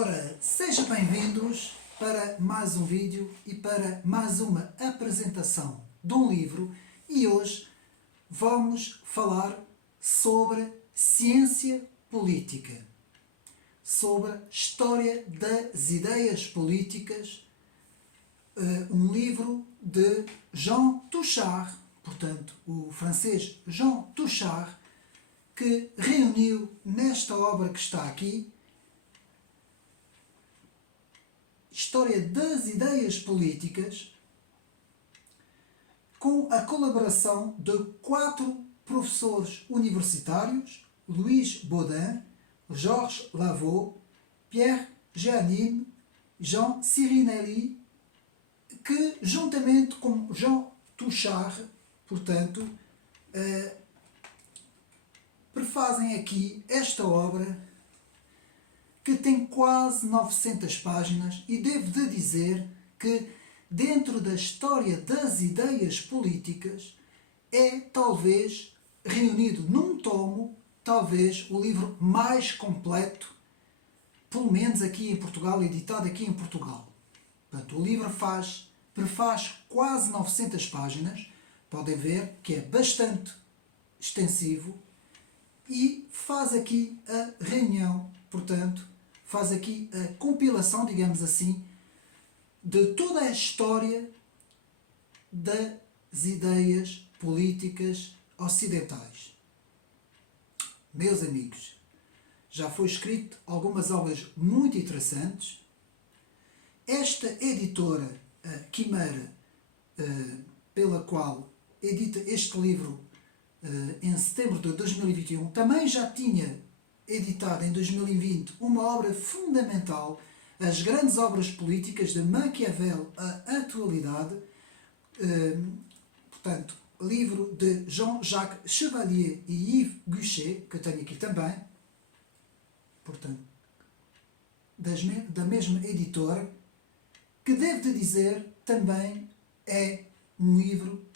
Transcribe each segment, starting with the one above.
Ora, sejam bem-vindos para mais um vídeo e para mais uma apresentação de um livro, e hoje vamos falar sobre ciência política, sobre história das ideias políticas, um livro de Jean Touchard, portanto o francês Jean Touchard, que reuniu nesta obra que está aqui História das Ideias Políticas, com a colaboração de 4 professores universitários: Louis Baudin, Georges Lavaux, Pierre Jeannine, Jean Cirinelli, que juntamente com Jean Touchard, portanto, prefazem aqui esta obra que tem quase 900 páginas, e devo de dizer que dentro da história das ideias políticas é talvez reunido num tomo, talvez o livro mais completo, pelo menos aqui em Portugal, editado aqui em Portugal. Portanto, o livro prefaz quase 900 páginas, podem ver que é bastante extensivo, e faz aqui a reunião, portanto, faz aqui a compilação, digamos assim, de toda a história das ideias políticas ocidentais. Meus amigos, já foi escrito algumas obras muito interessantes. Esta editora, a Quimera, pela qual edita este livro em setembro de 2021, também já tinha editado em 2020 uma obra fundamental, As Grandes Obras Políticas de Maquiavel à Atualidade, portanto, livro de Jean-Jacques Chevalier e Yves Guichet, que eu tenho aqui também, portanto, da mesma editora, que devo de dizer também é um livro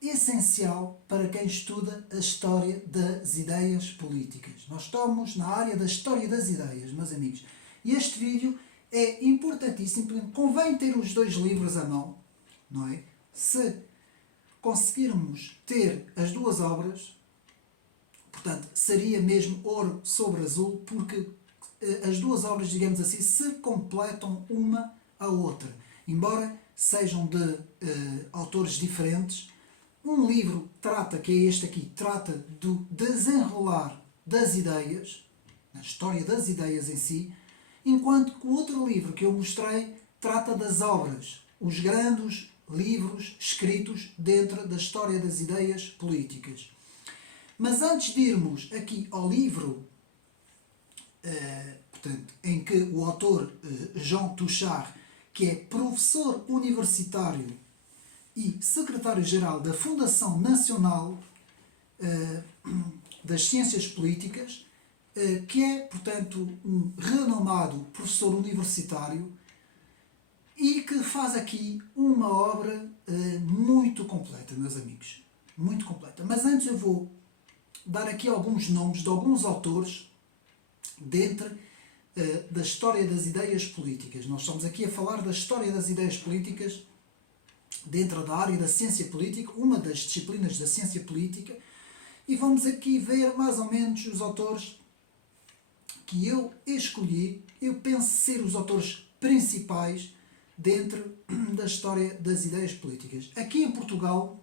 essencial para quem estuda a história das ideias políticas. Nós estamos na área da história das ideias, meus amigos. E este vídeo é importantíssimo, convém ter os dois livros à mão, não é? Se conseguirmos ter as duas obras, portanto, seria mesmo ouro sobre azul, porque as duas obras, digamos assim, se completam uma à outra. Embora sejam de autores diferentes, um livro trata, que é este aqui, trata do desenrolar das ideias, a história das ideias em si, enquanto que o outro livro que eu mostrei trata das obras, os grandes livros escritos dentro da história das ideias políticas. Mas antes de irmos aqui ao livro, portanto, em que o autor Jean Touchard, que é professor universitário e secretário-geral da Fundação Nacional das Ciências Políticas, que é, portanto, um renomado professor universitário e que faz aqui uma obra muito completa, meus amigos. Muito completa. Mas antes eu vou dar aqui alguns nomes de alguns autores dentro da história das ideias políticas. Nós estamos aqui a falar da história das ideias políticas dentro da área da ciência política, uma das disciplinas da ciência política, e vamos aqui ver mais ou menos os autores que eu escolhi, eu penso ser os autores principais dentro da história das ideias políticas. Aqui em Portugal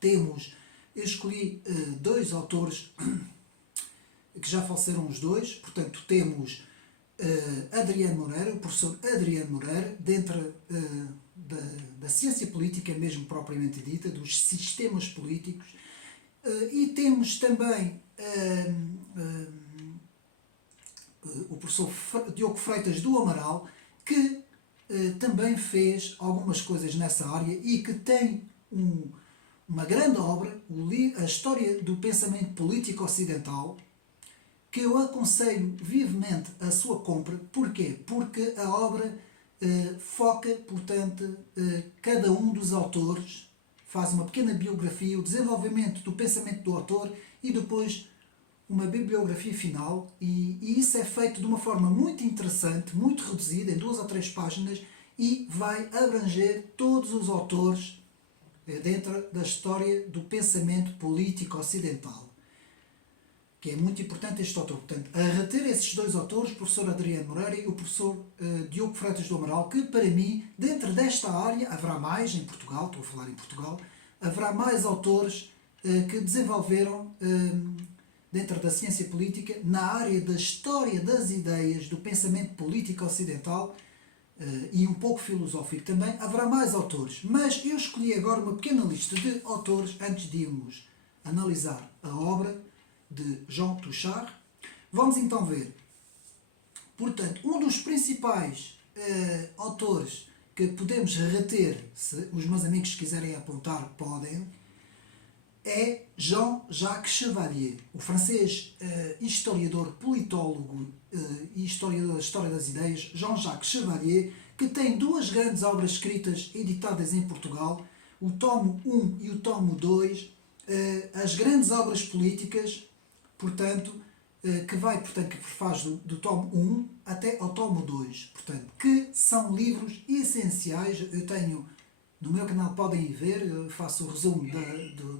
eu escolhi dois autores que já faleceram os dois, portanto temos Adriano Moreira, o professor Adriano Moreira, dentro da ciência política mesmo propriamente dita, dos sistemas políticos, e temos também o professor Diogo Freitas do Amaral, que também fez algumas coisas nessa área e que tem uma grande obra, a História do Pensamento Político Ocidental, que eu aconselho vivemente a sua compra. Porquê? Porque a obra foca, portanto, cada um dos autores, faz uma pequena biografia, o desenvolvimento do pensamento do autor e depois uma bibliografia final e isso é feito de uma forma muito interessante, muito reduzida, em 2 ou 3 páginas, e vai abranger todos os autores dentro da história do pensamento político ocidental, que é muito importante este autor. Portanto, a reter esses 2 autores, o professor Adriano Moreira e o professor Diogo Freitas do Amaral, que para mim, dentro desta área, haverá mais em Portugal, estou a falar em Portugal, haverá mais autores que desenvolveram dentro da ciência política, na área da história das ideias, do pensamento político ocidental e um pouco filosófico também, haverá mais autores. Mas eu escolhi agora uma pequena lista de autores antes de irmos analisar a obra de Jean Touchard. Vamos então ver. Portanto, um dos principais autores que podemos reter, se os meus amigos quiserem apontar, podem, é Jean-Jacques Chevalier, o francês historiador, politólogo e historiador da história das ideias, Jean-Jacques Chevalier, que tem 2 grandes obras escritas editadas em Portugal, o tomo 1 e o tomo 2, as grandes obras políticas, portanto, que faz do tomo 1 até ao tomo 2, portanto, que são livros essenciais. Eu tenho no meu canal, podem ir ver, eu faço o resumo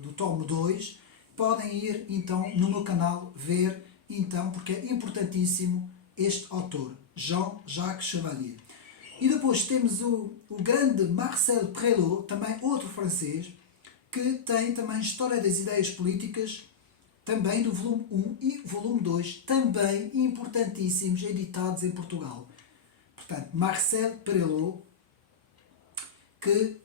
do tomo 2, podem ir então no meu canal ver, então, porque é importantíssimo este autor, Jean-Jacques Chevalier. E depois temos o grande Marcel Prelot, também outro francês, que tem também História das Ideias Políticas, também do volume 1 e volume 2, também importantíssimos, editados em Portugal. Portanto, Marcel Prelot, que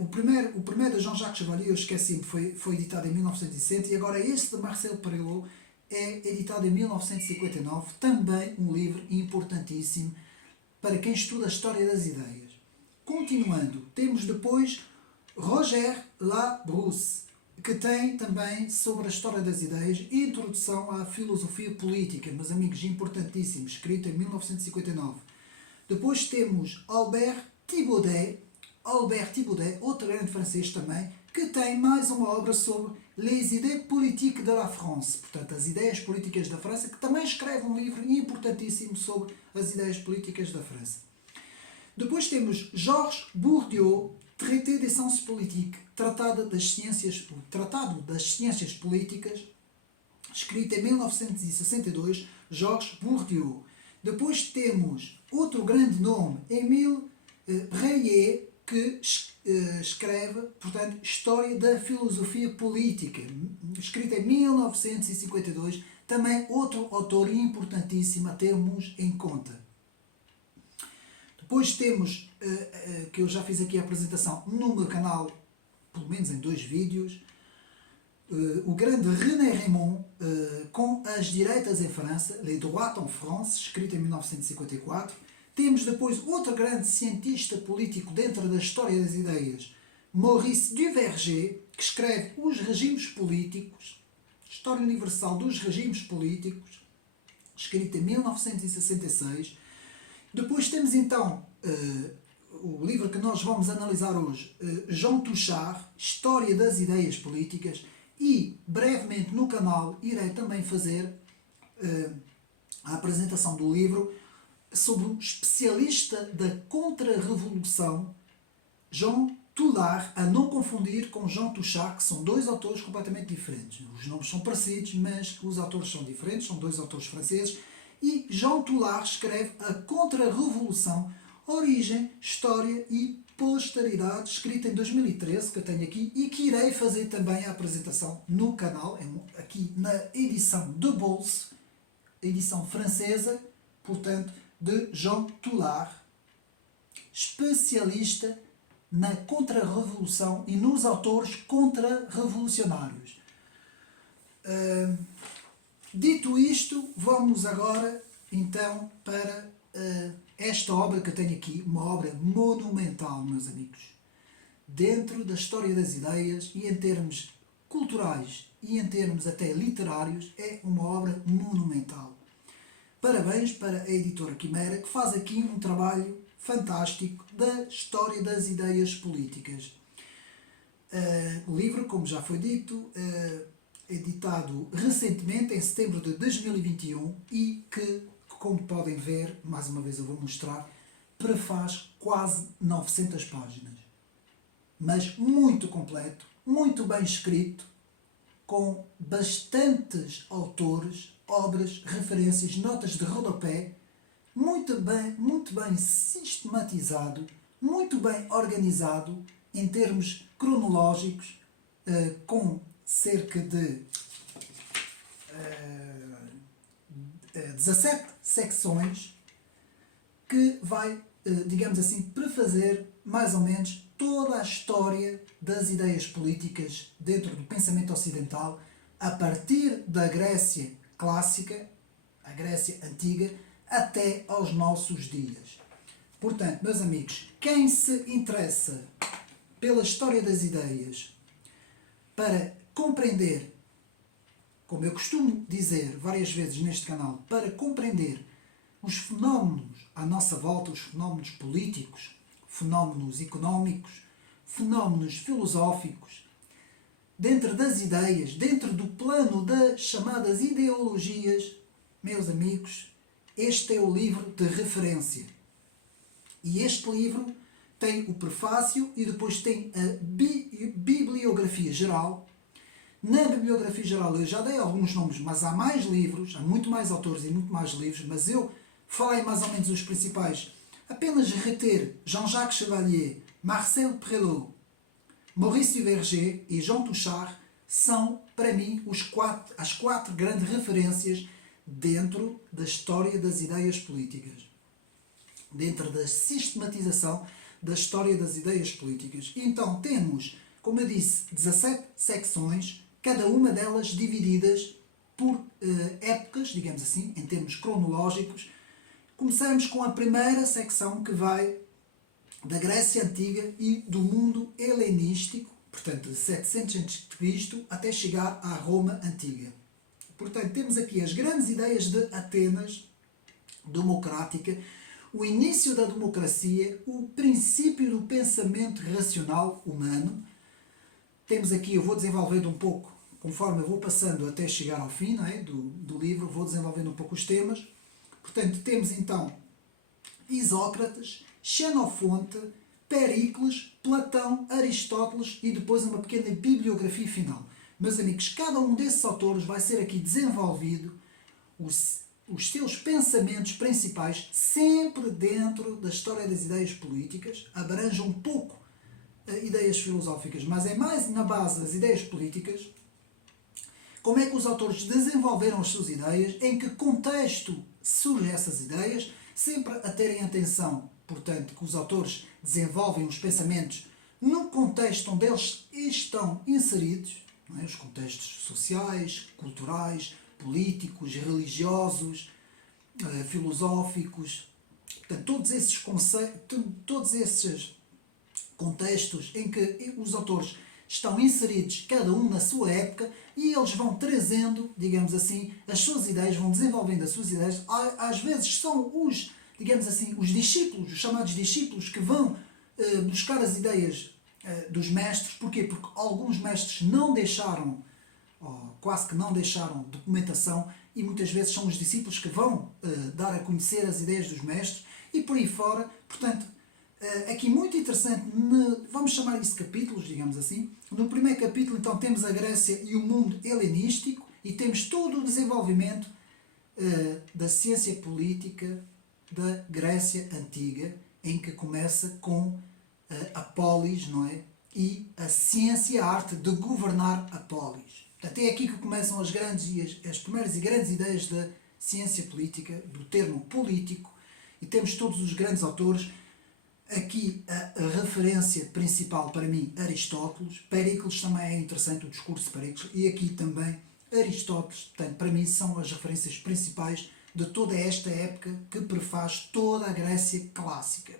o primeiro de Jean-Jacques Chevalier, eu esqueci-me, foi editado em 1960, e agora este de Marcel Prelot é editado em 1959, também um livro importantíssimo para quem estuda a história das ideias. Continuando, temos depois Roger Labrousse, que tem também sobre a história das ideias, Introdução à Filosofia Política, meus amigos, importantíssimo, escrito em 1959. Depois temos Albert Thibaudet, outro grande francês também, que tem mais uma obra sobre Les idées politiques de la France, portanto, as ideias políticas da França, que também escreve um livro importantíssimo sobre as ideias políticas da França. Depois temos Georges Bourdieu, Traité des sciences politiques, Tratado das Ciências Políticas, escrito em 1962, Georges Bourdieu. Depois temos outro grande nome, Émile Breillet, que escreve, portanto, História da Filosofia Política, escrita em 1952, também outro autor importantíssimo a termos em conta. Depois temos, que eu já fiz aqui a apresentação no meu canal, pelo menos em 2 vídeos, o grande René Raymond, com as direitas em França, Les droits en France, escrito em 1954. Temos depois outro grande cientista político dentro da história das ideias, Maurice Duverger, que escreve Os Regimes Políticos, História Universal dos Regimes Políticos, escrito em 1966. Depois temos então o livro que nós vamos analisar hoje, Jean Touchard, História das Ideias Políticas, e brevemente no canal irei também fazer a apresentação do livro sobre o especialista da contra-revolução, Jean Toulard, a não confundir com Jean Touchard, que são 2 autores completamente diferentes. Os nomes são parecidos, mas os autores são diferentes, são 2 autores franceses, e Jean Toulard escreve A Contra-Revolução, Origem, História e Posteridade, escrita em 2013, que eu tenho aqui, e que irei fazer também a apresentação no canal, aqui na edição de bolso, edição francesa, portanto, de Jean Toulard, especialista na contra-revolução e nos autores contra-revolucionários. Dito isto, vamos agora então para esta obra que eu tenho aqui, uma obra monumental, meus amigos. Dentro da história das ideias e em termos culturais e em termos até literários, é uma obra monumental. Parabéns para a editora Quimera, que faz aqui um trabalho fantástico da história das ideias políticas. O livro, como já foi dito, editado recentemente, em setembro de 2021, e que, como podem ver, mais uma vez eu vou mostrar, prefaz quase 900 páginas. Mas muito completo, muito bem escrito, com bastantes autores, obras, referências, notas de rodapé, muito bem sistematizado, muito bem organizado em termos cronológicos, com cerca de 17 secções, que vai, digamos assim, prefazer mais ou menos toda a história das ideias políticas dentro do pensamento ocidental, a partir da Grécia clássica, a Grécia antiga, até aos nossos dias. Portanto, meus amigos, quem se interessa pela história das ideias, para compreender, como eu costumo dizer várias vezes neste canal, para compreender os fenómenos à nossa volta, os fenómenos políticos, fenómenos económicos, fenómenos filosóficos, dentro das ideias, dentro do plano das chamadas ideologias, meus amigos, este é o livro de referência. E este livro tem o prefácio e depois tem a bibliografia geral. Na bibliografia geral eu já dei alguns nomes, mas há mais livros, há muito mais autores e muito mais livros, mas eu falei mais ou menos os principais. Apenas reter Jean-Jacques Chevalier, Marcel Prelot, Maurice Duverger e Jean Touchard são, para mim, as quatro grandes referências dentro da história das ideias políticas, dentro da sistematização da história das ideias políticas. E então temos, como eu disse, 17 secções, cada uma delas divididas por épocas, digamos assim, em termos cronológicos. Começamos com a primeira secção, que vai da Grécia Antiga e do mundo helenístico, portanto de 700 a.C. até chegar à Roma Antiga. Portanto, temos aqui as grandes ideias de Atenas, democrática, o início da democracia, o princípio do pensamento racional humano. Temos aqui, eu vou desenvolvendo um pouco, conforme eu vou passando até chegar ao fim, não é, do livro, vou desenvolvendo um pouco os temas. Portanto, temos então Isócrates, Xenofonte, Pericles, Platão, Aristóteles e depois uma pequena bibliografia final. Meus amigos, cada um desses autores vai ser aqui desenvolvido os seus pensamentos principais, sempre dentro da história das ideias políticas, abrange um pouco ideias filosóficas, mas é mais na base das ideias políticas. Como é que os autores desenvolveram as suas ideias, em que contexto surgem essas ideias, sempre a terem atenção, portanto, que os autores desenvolvem os pensamentos no contexto onde eles estão inseridos, não é? Os contextos sociais, culturais, políticos, religiosos, filosóficos, portanto, todos esses contextos em que os autores estão inseridos, cada um na sua época, e eles vão trazendo, digamos assim, as suas ideias, vão desenvolvendo as suas ideias. Às vezes são os, digamos assim, os discípulos, os chamados discípulos, que vão buscar as ideias dos mestres. Porquê? Porque alguns mestres não deixaram, ou quase que não deixaram, documentação, e muitas vezes são os discípulos que vão dar a conhecer as ideias dos mestres, e por aí fora. Portanto, aqui muito interessante, vamos chamar isso capítulos, digamos assim. No primeiro capítulo, então, temos a Grécia e o mundo helenístico, e temos todo o desenvolvimento da ciência política da Grécia Antiga, em que começa com a polis, não é? E a ciência, a arte de governar a polis. Portanto, é aqui que começam as primeiras e grandes ideias da ciência política, do termo político, e temos todos os grandes autores. Aqui a referência principal para mim, Aristóteles. Pericles também é interessante, o discurso de Pericles, e aqui também Aristóteles. Portanto, para mim são as referências principais de toda esta época que prefaz toda a Grécia clássica.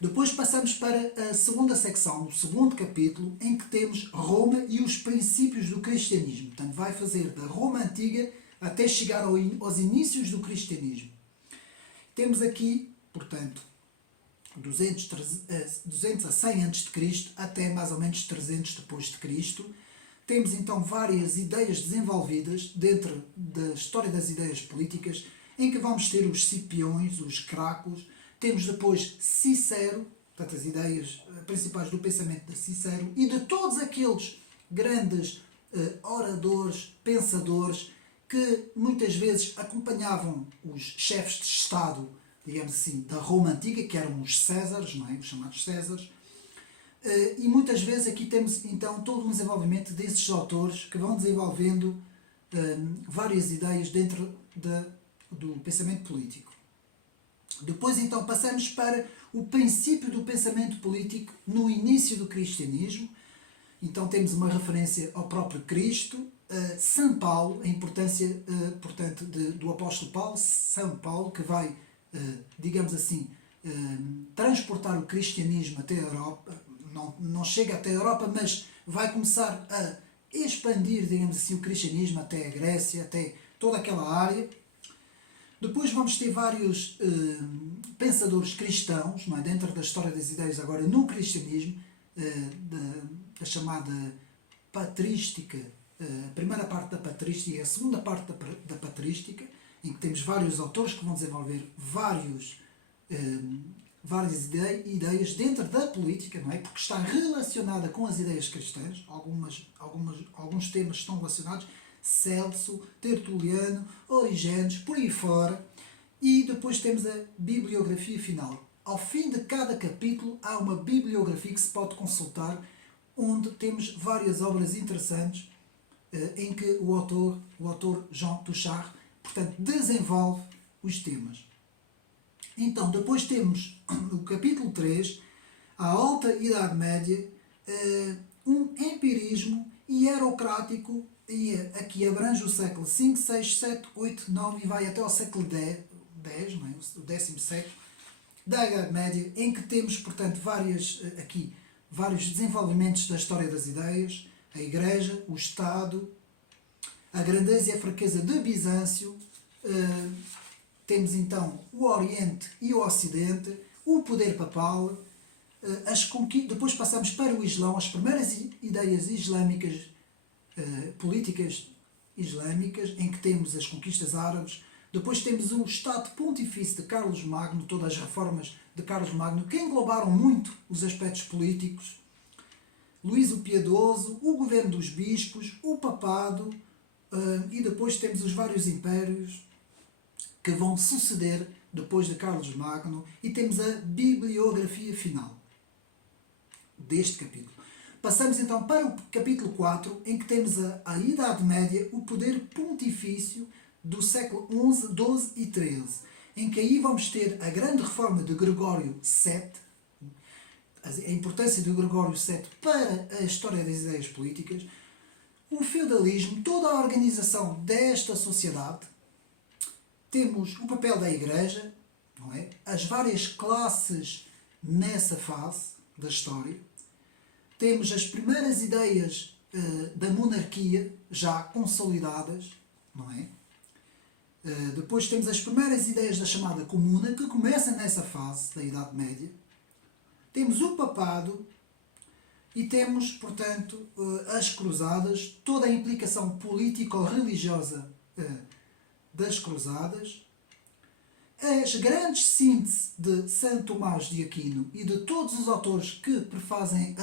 Depois passamos para a segunda secção, o segundo capítulo, em que temos Roma e os princípios do cristianismo. Portanto, vai fazer da Roma Antiga até chegar aos inícios do cristianismo. Temos aqui, portanto, 200 a 100 a.C. até mais ou menos 300 depois de Cristo. temos então várias ideias desenvolvidas dentro da história das ideias políticas, em que vamos ter os Cipiões, os Gracos, temos depois Cicero, portanto as ideias principais do pensamento de Cicero, e de todos aqueles grandes oradores, pensadores, que muitas vezes acompanhavam os chefes de Estado, digamos assim, da Roma Antiga, que eram os Césares, não é? Os chamados Césares. E muitas vezes aqui temos então todo um desenvolvimento desses autores que vão desenvolvendo várias ideias dentro do pensamento político. Depois então passamos para o princípio do pensamento político no início do cristianismo. Então temos uma referência ao próprio Cristo, São Paulo, a importância, portanto, do apóstolo Paulo, São Paulo, que vai, digamos assim, transportar o cristianismo até a Europa. Não chega até a Europa, mas vai começar a expandir, digamos assim, o cristianismo até a Grécia, até toda aquela área. Depois vamos ter vários pensadores cristãos, não é? Dentro da história das ideias agora no cristianismo, da chamada patrística, a primeira parte da patrística e a segunda parte da patrística, em que temos vários autores que vão desenvolver várias ideias dentro da política, não é? Porque está relacionada com as ideias cristãs, alguns temas estão relacionados, Celso, Tertuliano, Origênesis, por aí fora, e depois temos a bibliografia final. Ao fim de cada capítulo há uma bibliografia que se pode consultar, onde temos várias obras interessantes em que o autor Jean Touchard, portanto, desenvolve os temas. Então, depois temos no capítulo 3, a Alta Idade Média, um empirismo hierocrático, e aqui abrange o século V, VI, VII, VIII, IX e vai até ao século X, não é? O 10º século da Idade Média, em que temos, portanto, vários desenvolvimentos da história das ideias, a Igreja, o Estado, a grandeza e a fraqueza de Bizâncio, temos então o Oriente e o Ocidente, o poder papal, depois passamos para o Islão, as primeiras ideias islâmicas, políticas islâmicas, em que temos as conquistas árabes. Depois temos o Estado Pontifício de Carlos Magno, todas as reformas de Carlos Magno, que englobaram muito os aspectos políticos. Luís o Piedoso, o governo dos bispos, o papado, e depois temos os vários impérios que vão suceder depois de Carlos Magno, e temos a bibliografia final deste capítulo. Passamos então para o capítulo 4, em que temos a Idade Média, o poder pontifício do século XI, XII e XIII, em que aí vamos ter a grande reforma de Gregório VII, a importância de Gregório VII para a história das ideias políticas, o feudalismo, toda a organização desta sociedade, temos o papel da Igreja, não é? As várias classes nessa fase da história, temos as primeiras ideias da monarquia já consolidadas, não é? Depois temos as primeiras ideias da chamada comuna, que começa nessa fase da Idade Média. Temos o papado e temos, portanto, as cruzadas, toda a implicação político-religiosa das cruzadas, as grandes sínteses de Santo Tomás de Aquino e de todos os autores que prefazem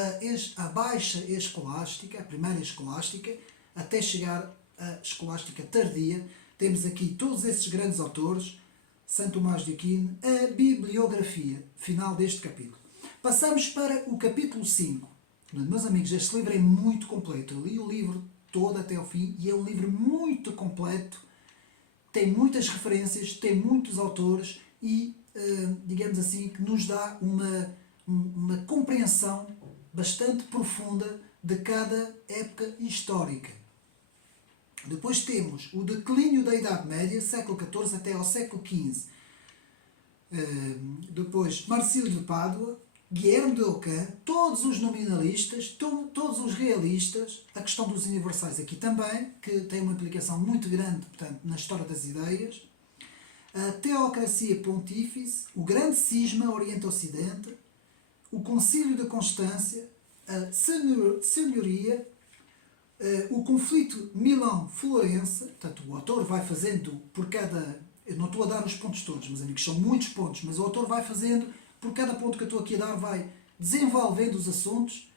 a baixa escolástica, a primeira escolástica, até chegar à escolástica tardia. Temos aqui todos esses grandes autores, Santo Tomás de Aquino, a bibliografia final deste capítulo. Passamos para o capítulo 5. Meus amigos, este livro é muito completo. Eu li o livro todo até ao fim e é um livro muito completo. Tem muitas referências, tem muitos autores e, digamos assim, que nos dá uma compreensão bastante profunda de cada época histórica. Depois temos o declínio da Idade Média, século XIV até ao século XV. Depois, Marcílio de Pádua, Guilherme de Ockham, todos os nominalistas, todos os realistas, a questão dos universais aqui também, que tem uma implicação muito grande, portanto, na história das ideias, a teocracia pontífice, o grande cisma o conflito Milão-Florença, portanto o autor vai fazendo por cada... Eu não estou a dar os pontos todos, meus amigos, são muitos pontos, mas o autor vai fazendo, por cada ponto que eu estou aqui a dar, vai desenvolvendo os assuntos.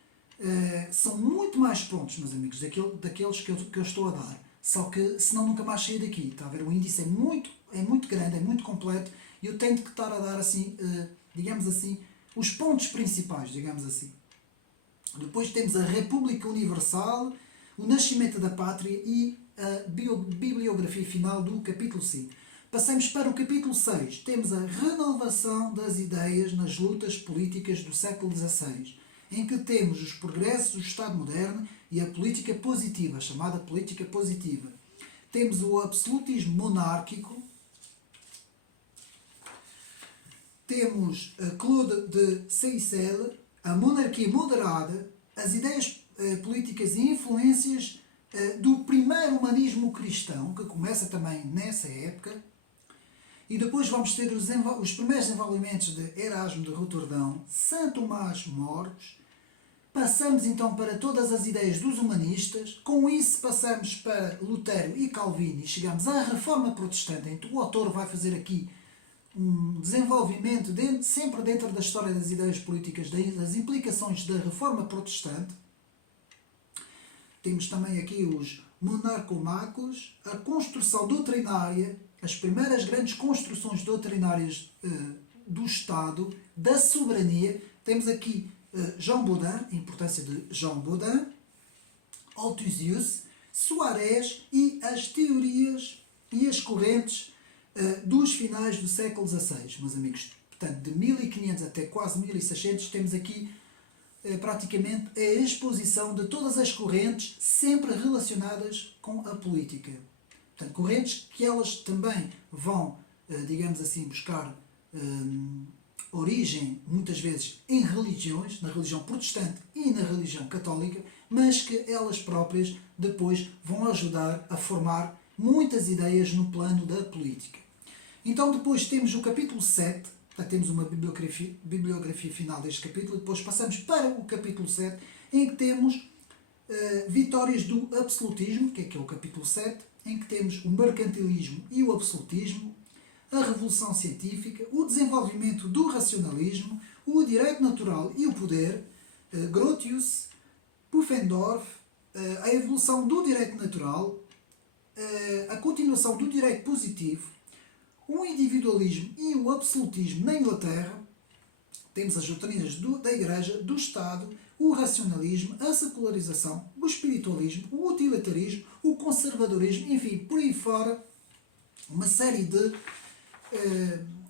São muito mais pontos, meus amigos, daqueles que eu estou a dar. Só que senão nunca mais saio daqui. Está a ver? O índice é muito grande, é muito completo e eu tenho que estar a dar assim, digamos assim, os pontos principais, digamos assim. Depois temos a República Universal, o Nascimento da Pátria e a bibliografia final do capítulo 5. Passamos para o capítulo 6. Temos a renovação das ideias nas lutas políticas do século XVI, em que temos os progressos do Estado moderno e a política positiva, chamada política positiva. Temos o absolutismo monárquico, temos Claude de Seyssel, a monarquia moderada, as ideias políticas e influências do primeiro humanismo cristão, que começa também nessa época. E depois vamos ter os primeiros desenvolvimentos de Erasmo de Roterdão, Santo Tomás Mores. Passamos então para todas as ideias dos humanistas. Com isso passamos para Lutero e Calvino e chegamos à Reforma Protestante. Então o autor vai fazer aqui um desenvolvimento sempre dentro da história das ideias políticas, das implicações da Reforma Protestante. Temos também aqui os monarcomacos, a construção doutrinária, as primeiras grandes construções doutrinárias do Estado, da soberania. Temos aqui Jean Bodin, a importância de Jean Bodin, Althusius, Soares e as teorias e as correntes dos finais do século XVI, meus amigos. Portanto, de 1500 até quase 1600, temos aqui praticamente a exposição de todas as correntes sempre relacionadas com a política. Portanto, correntes que elas também vão, digamos assim, buscar origem, muitas vezes, em religiões, na religião protestante e na religião católica, mas que elas próprias depois vão ajudar a formar muitas ideias no plano da política. Então depois temos o capítulo 7, temos uma bibliografia final deste capítulo, depois passamos para o capítulo 7, em que temos vitórias do absolutismo, que é o capítulo 7, em que temos o mercantilismo e o absolutismo, a revolução científica, o desenvolvimento do racionalismo, o direito natural e o poder, Grotius, Pufendorf, a evolução do direito natural, a continuação do direito positivo, o individualismo e o absolutismo na Inglaterra. Temos as doutrinas da Igreja, do Estado, o racionalismo, a secularização, o espiritualismo, o utilitarismo, o conservadorismo, enfim, por aí fora, uma série de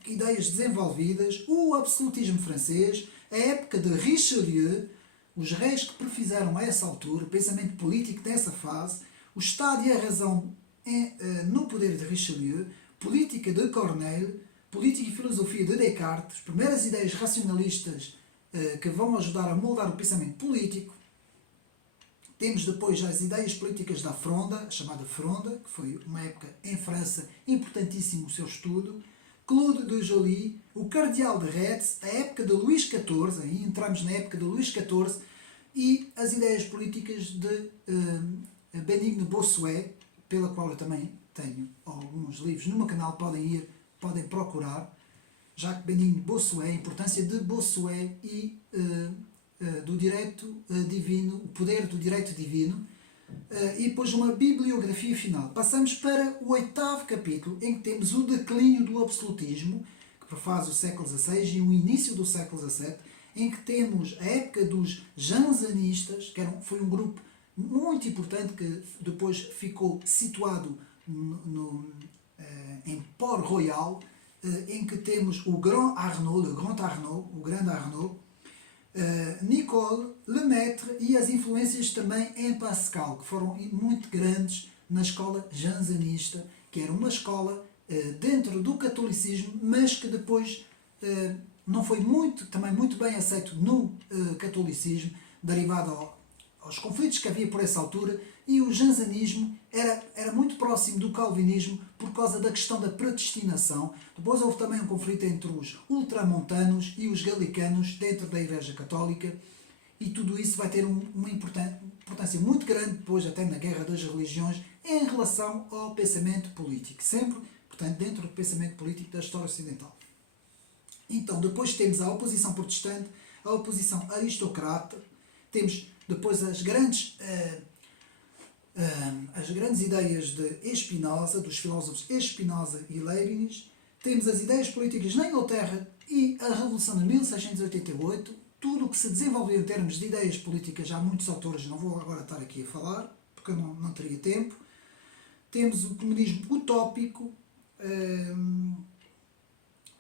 ideias desenvolvidas, o absolutismo francês, a época de Richelieu, os reis que prefizeram a essa altura, o pensamento político dessa fase, o Estado e a razão no poder de Richelieu, política de Corneille, política e filosofia de Descartes, as primeiras ideias racionalistas que vão ajudar a moldar o pensamento político. Temos depois as ideias políticas da Fronda, a chamada Fronda, que foi uma época em França importantíssimo o seu estudo. Claude de Joly, o Cardeal de Retz, a época de Luís XIV, aí entramos na época de Luís XIV, e as ideias políticas de Benigno Bossuet, pela qual eu também tenho alguns livros no meu canal, podem procurar, Jacques Benigno Bossuet, a importância de Bossuet e do direito divino, o poder do direito divino, e depois uma bibliografia final. Passamos para o 8º capítulo, em que temos o declínio do absolutismo, que prefaz o século XVI e o início do século XVII, em que temos a época dos jansenistas, que foi um grupo muito importante que depois ficou situado em Port-Royal, em que temos o Grand Arnaud, o Grande Arnaud, Nicole, Lemaitre e as influências também em Pascal, que foram muito grandes na escola jansenista, que era uma escola dentro do catolicismo, mas que depois não foi também muito bem aceito no catolicismo, derivado aos conflitos que havia por essa altura, e o jansenismo era muito próximo do calvinismo por causa da questão da predestinação. Depois houve também um conflito entre os ultramontanos e os galicanos dentro da Igreja Católica, e tudo isso vai ter uma importância muito grande depois, até na Guerra das Religiões, em relação ao pensamento político. Sempre, portanto, dentro do pensamento político da história ocidental. Então, depois temos a oposição protestante, a oposição aristocrata, temos depois as grandes ideias de Spinoza, dos filósofos Spinoza e Leibniz, temos as ideias políticas na Inglaterra e a Revolução de 1688, tudo o que se desenvolveu em termos de ideias políticas, há muitos autores, não vou agora estar aqui a falar, porque eu não teria tempo. Temos o comunismo utópico,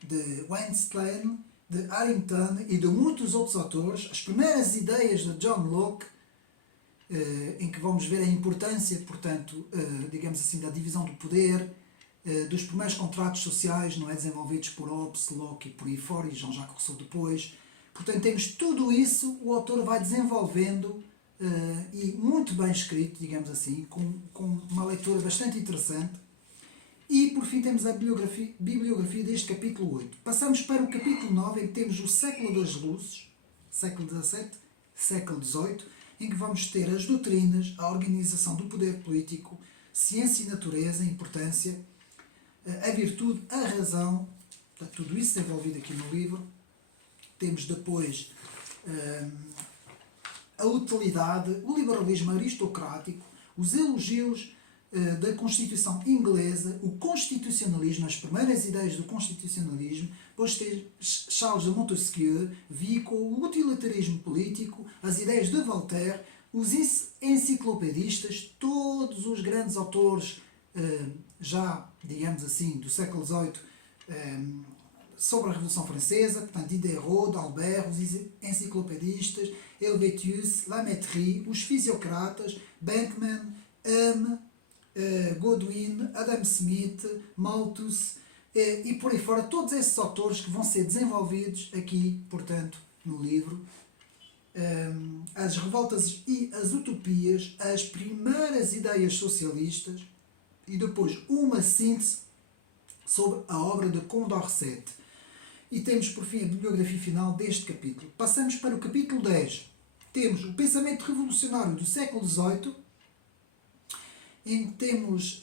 de Winston, de Harrington e de muitos outros autores, as primeiras ideias de John Locke, em que vamos ver a importância, portanto, digamos assim, da divisão do poder, dos primeiros contratos sociais, não é, desenvolvidos por Hobbes, Locke e por aí fora, e Jean-Jacques Rousseau depois. Portanto, temos tudo isso, o autor vai desenvolvendo, e muito bem escrito, digamos assim, com uma leitura bastante interessante. E, por fim, temos a bibliografia deste capítulo 8. Passamos para o capítulo 9, em que temos o século das luzes, século XVII, século XVIII, em que vamos ter as doutrinas, a organização do poder político, ciência e natureza, a importância, a virtude, a razão, tudo isso desenvolvido aqui no livro. Temos depois a utilidade, o liberalismo aristocrático, os elogios da Constituição inglesa, o constitucionalismo, as primeiras ideias do constitucionalismo, depois tem Charles de Montesquieu, Vico, o utilitarismo político, as ideias de Voltaire, os enciclopedistas, todos os grandes autores, já, digamos assim, do século XVIII, sobre a Revolução Francesa, portanto, Diderot, d'Albert, os enciclopedistas, Helvétius, Lamétrie, os fisiocratas, Bankman, Godwin, Adam Smith, Malthus e por aí fora, todos esses autores que vão ser desenvolvidos aqui, portanto, no livro. As revoltas e as utopias, as primeiras ideias socialistas e depois uma síntese sobre a obra de Condorcet. E temos, por fim, a bibliografia final deste capítulo. Passamos para o capítulo 10. Temos o pensamento revolucionário do século XVIII, em que temos,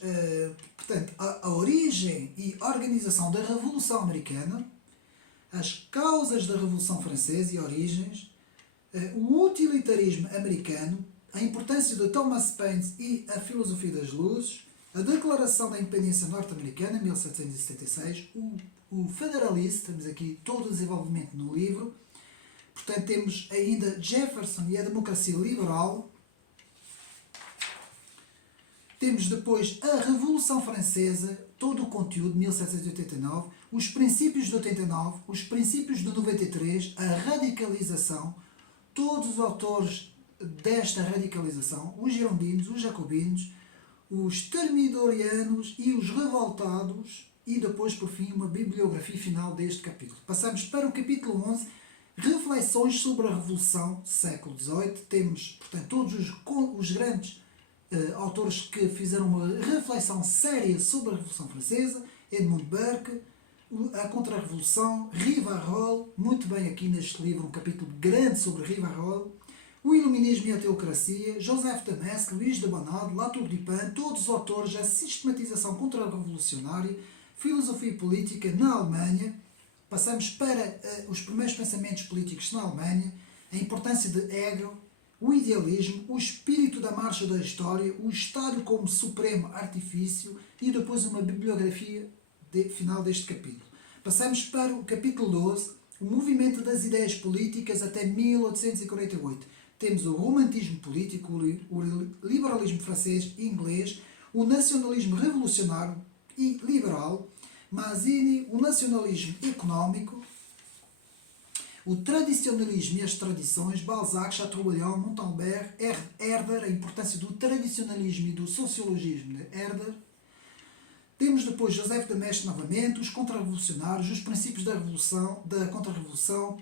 portanto, a origem e organização da Revolução Americana, as causas da Revolução Francesa e origens, o utilitarismo americano, a importância de Thomas Paine e a filosofia das luzes, a Declaração da Independência Norte-Americana, 1776, o Federalista, temos aqui todo o desenvolvimento no livro. Portanto, temos ainda Jefferson e a democracia liberal. Temos depois a Revolução Francesa, todo o conteúdo, 1789, os princípios de 89, os princípios de 93, a radicalização, todos os autores desta radicalização, os girondinos, os jacobinos, os termidorianos e os revoltados, e depois, por fim, uma bibliografia final deste capítulo. Passamos para o capítulo 11, reflexões sobre a Revolução, século XVIII. Temos, portanto, todos os grandes autores que fizeram uma reflexão séria sobre a Revolução Francesa, Edmund Burke, a Contra-Revolução, Rivarol, muito bem aqui neste livro, um capítulo grande sobre Rivarol, o Iluminismo e a Teocracia, Joseph de Maistre, Luís de Bonald, Latour Dupin, todos os autores, a sistematização contra-revolucionária, filosofia política na Alemanha. Passamos para os primeiros pensamentos políticos na Alemanha, a importância de Hegel, o idealismo, o espírito da marcha da história, o Estado como supremo artifício e depois uma bibliografia final deste capítulo. Passamos para o capítulo 12, o movimento das ideias políticas até 1848. Temos o romantismo político, o liberalismo francês e inglês, o nacionalismo revolucionário e liberal, Mazzini, o nacionalismo económico, o tradicionalismo e as tradições, Balzac, Chateaubriand, Montalembert, Herder, a importância do tradicionalismo e do sociologismo de Herder. Temos depois Joseph de Maistre novamente, os contra-revolucionários, os princípios da revolução, da contra-revolução,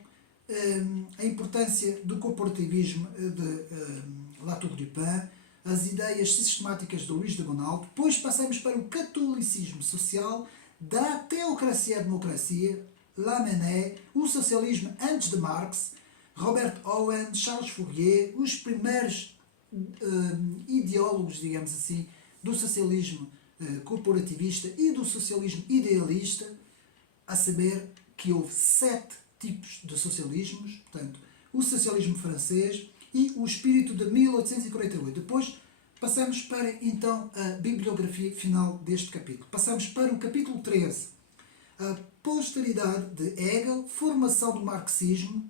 a importância do corporativismo de Latour Dupin, as ideias sistemáticas de Luís de Bonald. Depois passamos para o catolicismo social, da teocracia à democracia, Lamennais, o socialismo antes de Marx, Robert Owen, Charles Fourier, ideólogos, digamos assim, do socialismo corporativista e do socialismo idealista, a saber que houve 7 tipos de socialismos, portanto, o socialismo francês e o espírito de 1848. Depois passamos para, então, a bibliografia final deste capítulo. Passamos para o capítulo 13, a posteridade de Hegel, formação do marxismo,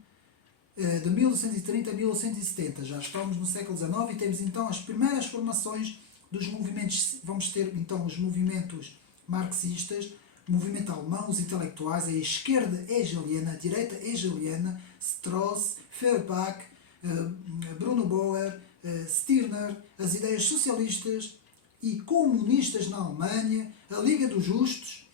de 1830 a 1870. Já estamos no século XIX e temos então as primeiras formações dos movimentos. Vamos ter então os movimentos marxistas, o movimento alemão, os intelectuais, a esquerda hegeliana, a direita hegeliana, Strauss, Feuerbach, Bruno Bauer, Stirner, as ideias socialistas e comunistas na Alemanha, a Liga dos Justos,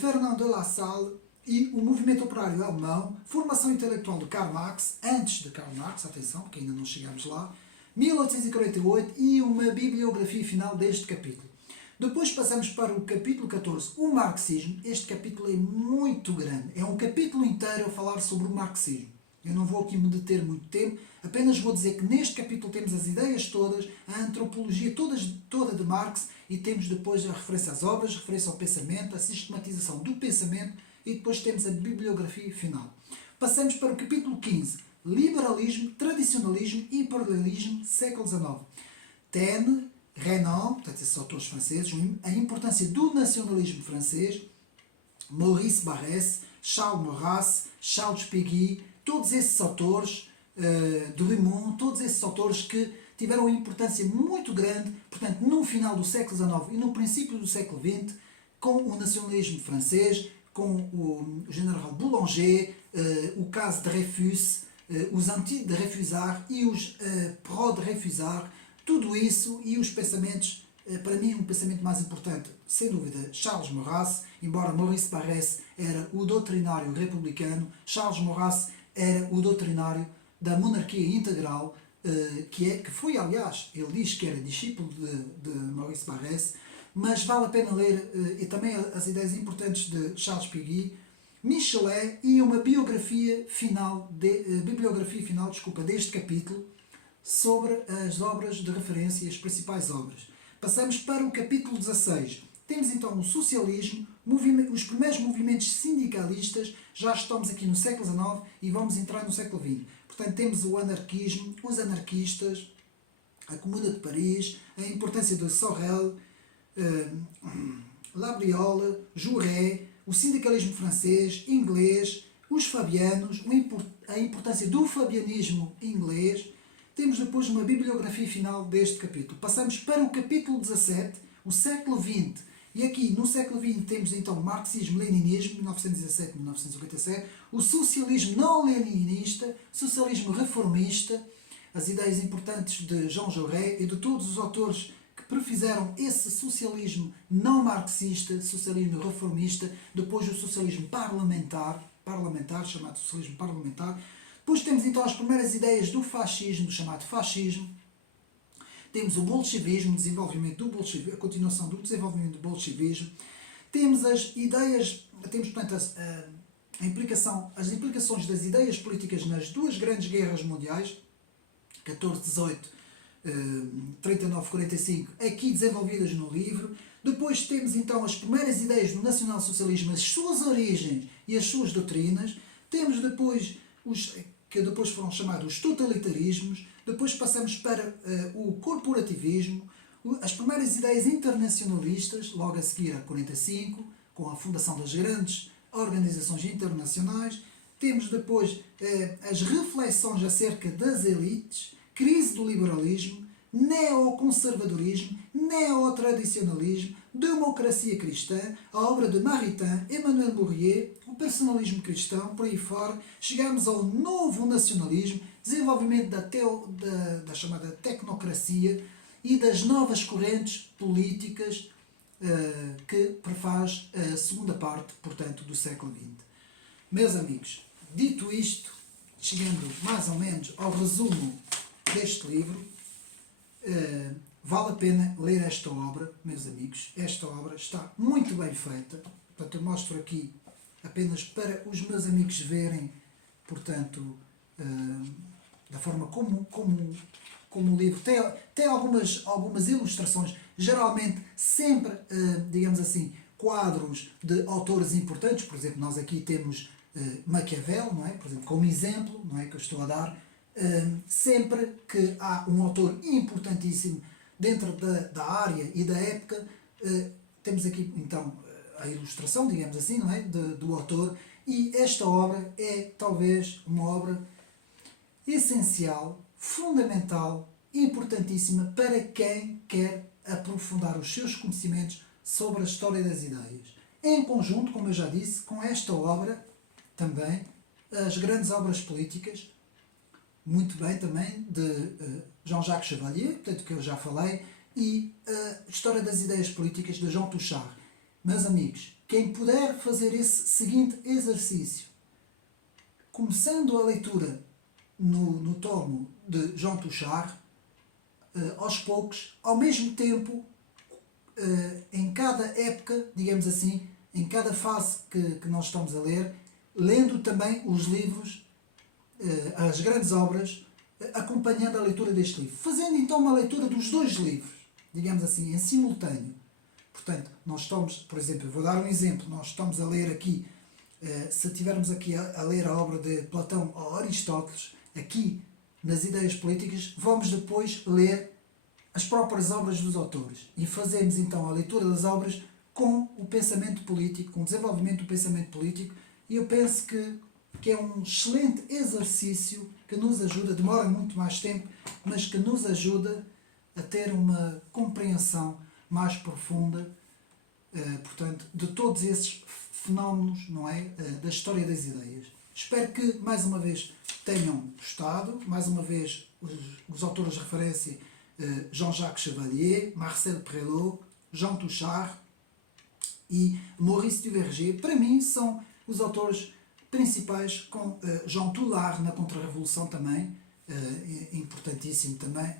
Fernand de La Salle e o movimento operário alemão, formação intelectual de Karl Marx, antes de Karl Marx, atenção, porque ainda não chegamos lá, 1848 e uma bibliografia final deste capítulo. Depois passamos para o capítulo 14, o marxismo. Este capítulo é muito grande, é um capítulo inteiro a falar sobre o marxismo. Eu não vou aqui me deter muito tempo, apenas vou dizer que neste capítulo temos as ideias todas, a antropologia toda de Marx e temos depois a referência às obras, a referência ao pensamento, a sistematização do pensamento e depois temos a bibliografia final. Passamos para o capítulo 15, liberalismo, tradicionalismo e imperialismo, século XIX. Taine, Renan, portanto esses autores franceses, a importância do nacionalismo francês, Maurice Barrès, Charles Maurras, Charles Péguy, todos esses autores, Drummond, todos esses autores que tiveram uma importância muito grande, portanto, no final do século XIX e no princípio do século XX, com o nacionalismo francês, com o general Boulanger, o caso de Dreyfus, os anti-Dreyfusards e os pró-Dreyfusards, tudo isso e os pensamentos, para mim, um pensamento mais importante, sem dúvida, Charles Maurras, embora Maurice Barrès era o doutrinário republicano, Charles Maurras era o doutrinário da monarquia integral, que foi, aliás, ele diz que era discípulo de Maurice Barrès, mas vale a pena ler e também as ideias importantes de Charles Péguy, Michelet e uma bibliografia final deste capítulo sobre as obras de referência, as principais obras. Passamos para o capítulo 16. Temos então o socialismo, os primeiros movimentos sindicalistas, já estamos aqui no século XIX e vamos entrar no século XX. Portanto, temos o anarquismo, os anarquistas, a Comuna de Paris, a importância de Sorel, Labriole, Jaurès, o sindicalismo francês, inglês, os fabianos, a importância do fabianismo inglês. Temos depois uma bibliografia final deste capítulo. Passamos para o capítulo 17, o século XX. E aqui no século XX temos então o marxismo-leninismo, 1917-1957, o socialismo não leninista, socialismo reformista, as ideias importantes de Jean Jaurès e de todos os autores que prefizeram esse socialismo não marxista, socialismo reformista, depois o socialismo parlamentar, chamado socialismo parlamentar. Depois temos então as primeiras ideias do fascismo, chamado fascismo. Temos o bolchevismo, o desenvolvimento do bolchevismo, a continuação do desenvolvimento do bolchevismo. Temos as ideias, temos portanto as implicações das ideias políticas nas duas grandes guerras mundiais, 14-18, 39-45, aqui desenvolvidas no livro. Depois temos então as primeiras ideias do nacionalsocialismo, as suas origens e as suas doutrinas. Temos depois os que depois foram chamados os totalitarismos. Depois passamos para o corporativismo, as primeiras ideias internacionalistas, logo a seguir a 45, com a fundação das grandes organizações internacionais. Temos depois as reflexões acerca das elites, crise do liberalismo, neoconservadorismo, neotradicionalismo, democracia cristã, a obra de Maritain, Emmanuel Bourrier, o personalismo cristão, por aí fora. Chegamos ao novo nacionalismo, desenvolvimento da chamada tecnocracia e das novas correntes políticas que prefaz a segunda parte, portanto, do século XX. Meus amigos, dito isto, chegando mais ou menos ao resumo deste livro, vale a pena ler esta obra, meus amigos. Esta obra está muito bem feita. Portanto, eu mostro aqui apenas para os meus amigos verem, portanto, da forma como como o livro tem algumas ilustrações, geralmente sempre, digamos assim, quadros de autores importantes. Por exemplo, nós aqui temos Maquiavel, não é? Por exemplo, como exemplo, não é, que eu estou a dar. Sempre que há um autor importantíssimo dentro da área e da época, temos aqui então a ilustração, digamos assim, não é? Do autor, e esta obra é talvez uma obra essencial, fundamental, importantíssima para quem quer aprofundar os seus conhecimentos sobre a história das ideias. Em conjunto, como eu já disse, com esta obra também, as grandes obras políticas, muito bem também, de Jean-Jacques Chevalier, portanto que eu já falei, e a História das Ideias Políticas de Jean Touchard. Meus amigos, quem puder fazer esse seguinte exercício, começando a leitura no tomo de Jean Touchard, aos poucos, ao mesmo tempo, em cada época, digamos assim, em cada fase que nós estamos a ler, lendo também os livros, as grandes obras, acompanhando a leitura deste livro. Fazendo então uma leitura dos dois livros, digamos assim, em simultâneo. Portanto, nós estamos, por exemplo, eu vou dar um exemplo, nós estamos a ler aqui, se estivermos aqui a ler a obra de Platão ou Aristóteles, aqui nas ideias políticas, vamos depois ler as próprias obras dos autores e fazemos então a leitura das obras com o pensamento político, com o desenvolvimento do pensamento político, e eu penso que é um excelente exercício que nos ajuda, demora muito mais tempo, mas que nos ajuda a ter uma compreensão mais profunda, portanto, de todos esses fenómenos, não é, da história das ideias. Espero que, mais uma vez, tenham gostado. Mais uma vez, os autores de referência, Jean-Jacques Chevalier, Marcel Prelot, Jean Touchard e Maurice Duverger, para mim, são os autores principais, com Jean Toulard na Contra-Revolução também, importantíssimo também.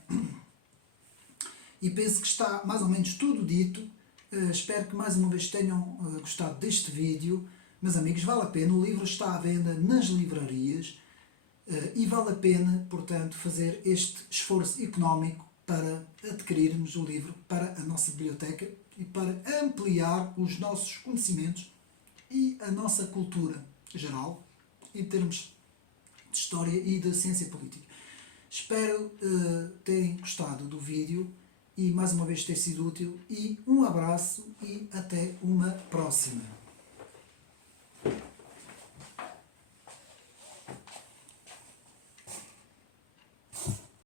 E penso que está mais ou menos tudo dito. Espero que mais uma vez tenham gostado deste vídeo. Meus amigos, vale a pena, o livro está à venda nas livrarias e vale a pena, portanto, fazer este esforço económico para adquirirmos o livro para a nossa biblioteca e para ampliar os nossos conhecimentos e a nossa cultura geral em termos de história e de ciência política. Espero terem gostado do vídeo e mais uma vez ter sido útil, e um abraço e até uma próxima.